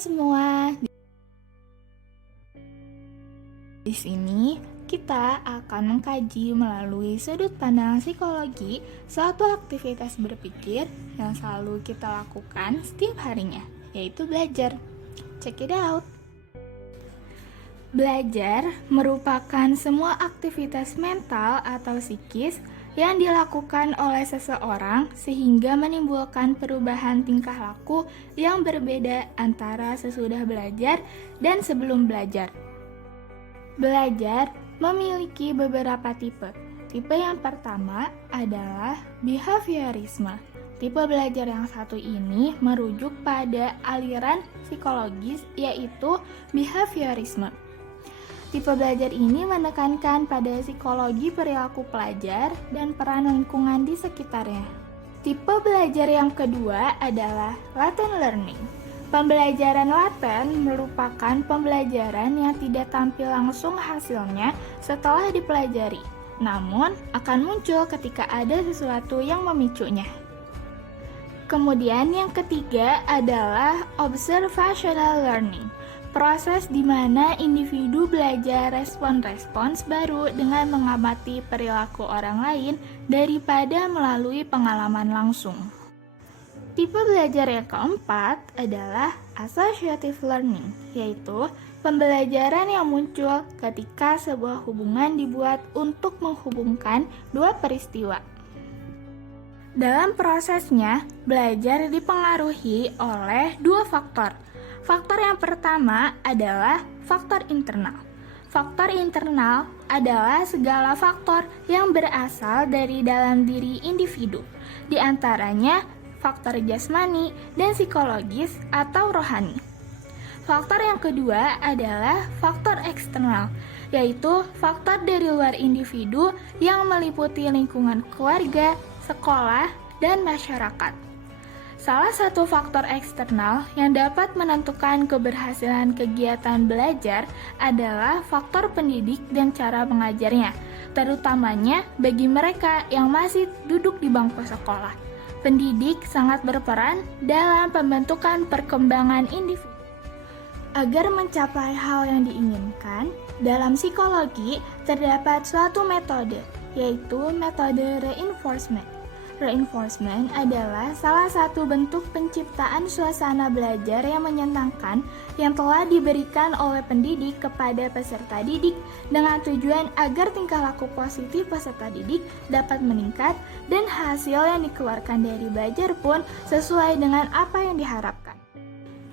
semua. Di sini kita akan mengkaji melalui sudut pandang psikologi suatu aktivitas berpikir yang selalu kita lakukan setiap harinya, yaitu belajar. Check it out. Belajar merupakan semua aktivitas mental atau psikis yang dilakukan oleh seseorang sehingga menimbulkan perubahan tingkah laku yang berbeda antara sesudah belajar dan sebelum belajar. Belajar memiliki beberapa tipe. Tipe yang pertama adalah behaviorisme. Tipe belajar yang satu ini merujuk pada aliran psikologis yaitu behaviorisme. Tipe belajar ini menekankan pada psikologi perilaku pelajar dan peran lingkungan di sekitarnya. Tipe belajar yang kedua adalah latent learning. Pembelajaran laten merupakan pembelajaran yang tidak tampil langsung hasilnya setelah dipelajari, namun akan muncul ketika ada sesuatu yang memicunya. Kemudian yang ketiga adalah observational learning. Proses di mana individu belajar respons-respons baru dengan mengamati perilaku orang lain daripada melalui pengalaman langsung. Tipe belajar yang keempat adalah associative learning, yaitu pembelajaran yang muncul ketika sebuah hubungan dibuat untuk menghubungkan dua peristiwa. Dalam prosesnya, belajar dipengaruhi oleh dua faktor. Faktor yang pertama adalah faktor internal. Faktor internal adalah segala faktor yang berasal dari dalam diri individu, di antaranya faktor jasmani dan psikologis atau rohani. Faktor yang kedua adalah faktor eksternal, yaitu faktor dari luar individu yang meliputi lingkungan keluarga, sekolah, dan masyarakat. Salah satu faktor eksternal yang dapat menentukan keberhasilan kegiatan belajar adalah faktor pendidik dan cara mengajarnya, terutamanya bagi mereka yang masih duduk di bangku sekolah. Pendidik sangat berperan dalam pembentukan perkembangan individu. Agar mencapai hal yang diinginkan, dalam psikologi terdapat suatu metode, yaitu metode reinforcement. Reinforcement adalah salah satu bentuk penciptaan suasana belajar yang menyenangkan yang telah diberikan oleh pendidik kepada peserta didik dengan tujuan agar tingkah laku positif peserta didik dapat meningkat dan hasil yang dikeluarkan dari belajar pun sesuai dengan apa yang diharapkan.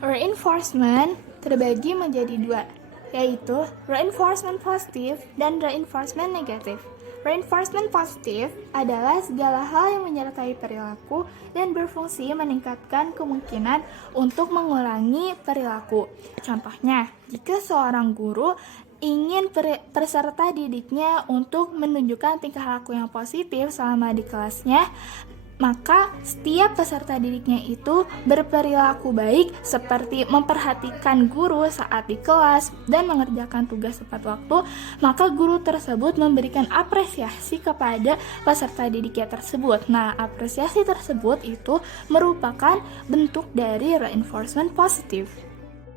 Reinforcement terbagi menjadi dua, yaitu reinforcement positif dan reinforcement negatif. Reinforcement positif adalah segala hal yang menyertai perilaku dan berfungsi meningkatkan kemungkinan untuk mengulangi perilaku. Contohnya, jika seorang guru ingin peserta didiknya untuk menunjukkan tingkah laku yang positif selama di kelasnya, maka setiap peserta didiknya itu berperilaku baik seperti memperhatikan guru saat di kelas dan mengerjakan tugas tepat waktu, maka guru tersebut memberikan apresiasi kepada peserta didiknya tersebut. Nah, apresiasi tersebut itu merupakan bentuk dari reinforcement positif.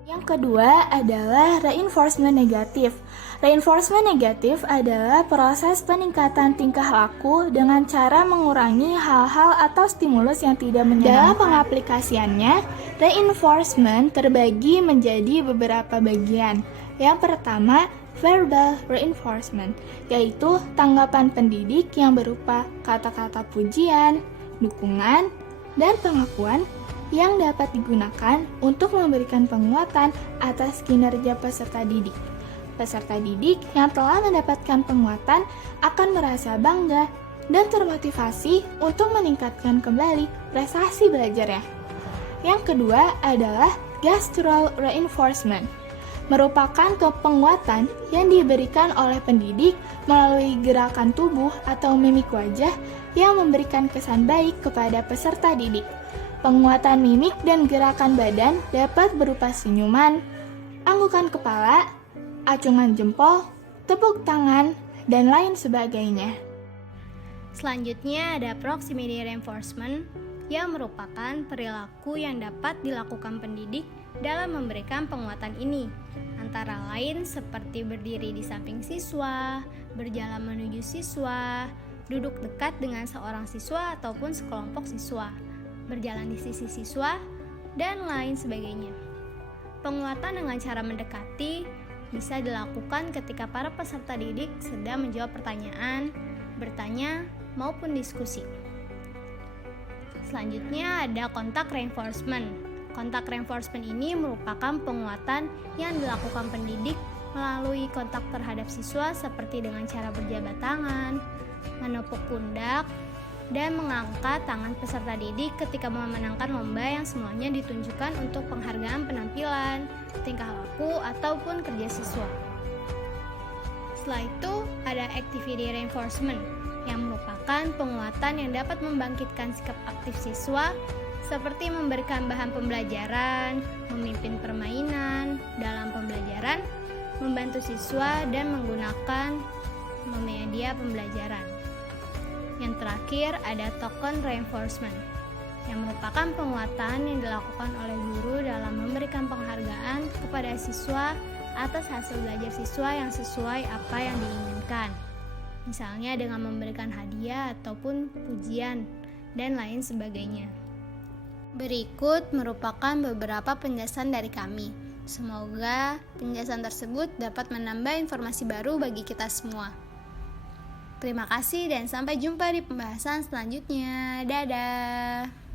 Yang kedua adalah reinforcement negatif. Reinforcement negatif adalah proses peningkatan tingkah laku dengan cara mengurangi hal-hal atau stimulus yang tidak menyenangkan. Dalam pengaplikasiannya, reinforcement terbagi menjadi beberapa bagian. Yang pertama, verbal reinforcement, yaitu tanggapan pendidik yang berupa kata-kata pujian, dukungan, dan pengakuan yang dapat digunakan untuk memberikan penguatan atas kinerja peserta didik. Peserta didik yang telah mendapatkan penguatan akan merasa bangga dan termotivasi untuk meningkatkan kembali prestasi belajarnya. Yang kedua adalah gestural reinforcement, merupakan penguatan yang diberikan oleh pendidik melalui gerakan tubuh atau mimik wajah yang memberikan kesan baik kepada peserta didik. Penguatan mimik dan gerakan badan dapat berupa senyuman, anggukan kepala, acungan jempol, tepuk tangan, dan lain sebagainya. Selanjutnya ada proximity reinforcement yang merupakan perilaku yang dapat dilakukan pendidik dalam memberikan penguatan ini, antara lain seperti berdiri di samping siswa, berjalan menuju siswa, duduk dekat dengan seorang siswa ataupun sekelompok siswa, berjalan di sisi siswa, dan lain sebagainya. Penguatan dengan cara mendekati bisa dilakukan ketika para peserta didik sedang menjawab pertanyaan, bertanya, maupun diskusi. Selanjutnya ada kontak reinforcement. Kontak reinforcement ini merupakan penguatan yang dilakukan pendidik melalui kontak terhadap siswa seperti dengan cara berjabat tangan, menepuk pundak, dan mengangkat tangan peserta didik ketika memenangkan lomba yang semuanya ditunjukkan untuk penghargaan penampilan, tingkah laku, ataupun kerja siswa. Setelah itu ada activity reinforcement yang merupakan penguatan yang dapat membangkitkan sikap aktif siswa seperti memberikan bahan pembelajaran, memimpin permainan dalam pembelajaran, membantu siswa, dan menggunakan media pembelajaran. Yang terakhir ada token reinforcement yang merupakan penguatan yang dilakukan oleh guru dalam memberikan penghargaan kepada siswa atas hasil belajar siswa yang sesuai apa yang diinginkan. Misalnya dengan memberikan hadiah ataupun pujian dan lain sebagainya. Berikut merupakan beberapa penjelasan dari kami. Semoga penjelasan tersebut dapat menambah informasi baru bagi kita semua. Terima kasih dan sampai jumpa di pembahasan selanjutnya. Dadah!